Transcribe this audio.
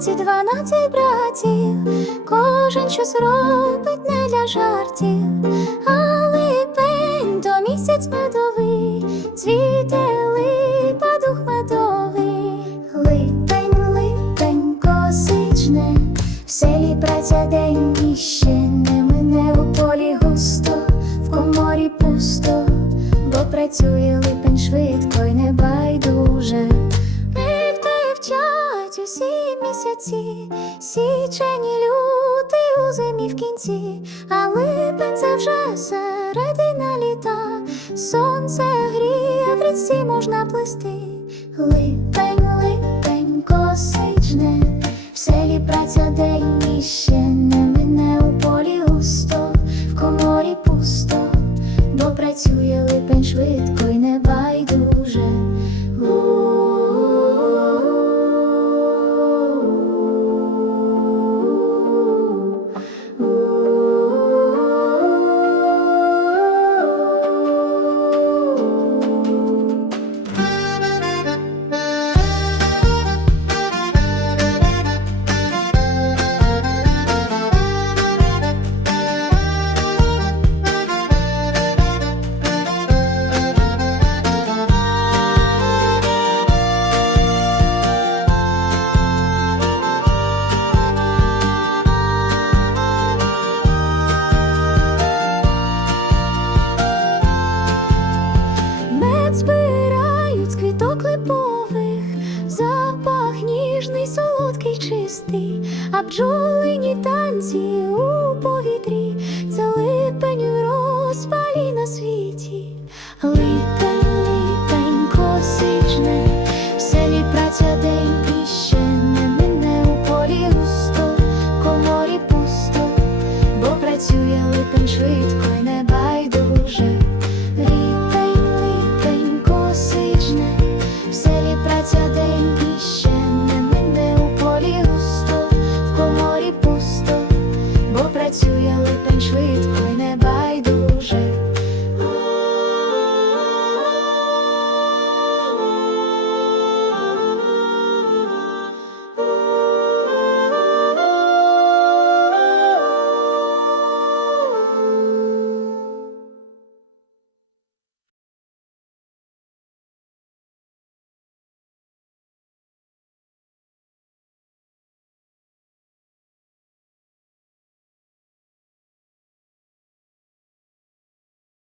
році дванадцять братів, кожен щось робить не для жартів, але пень до місяць медовий, цвіте місяці, січень і лютий у зимі в кінці, а липень це вже середина літа, сонце гріє, в річці можна плисти. Липень, липень, косить жне, в селі праця день іще не мине у полі густо, в коморі пусто, бо працює липень швидко а бджолині танці у повітрі, це липень в розпалі на світі, липень, липень, косичне, в селі праця день і ще не мине у полі густо, коморі пусто, бо працює липень швидко.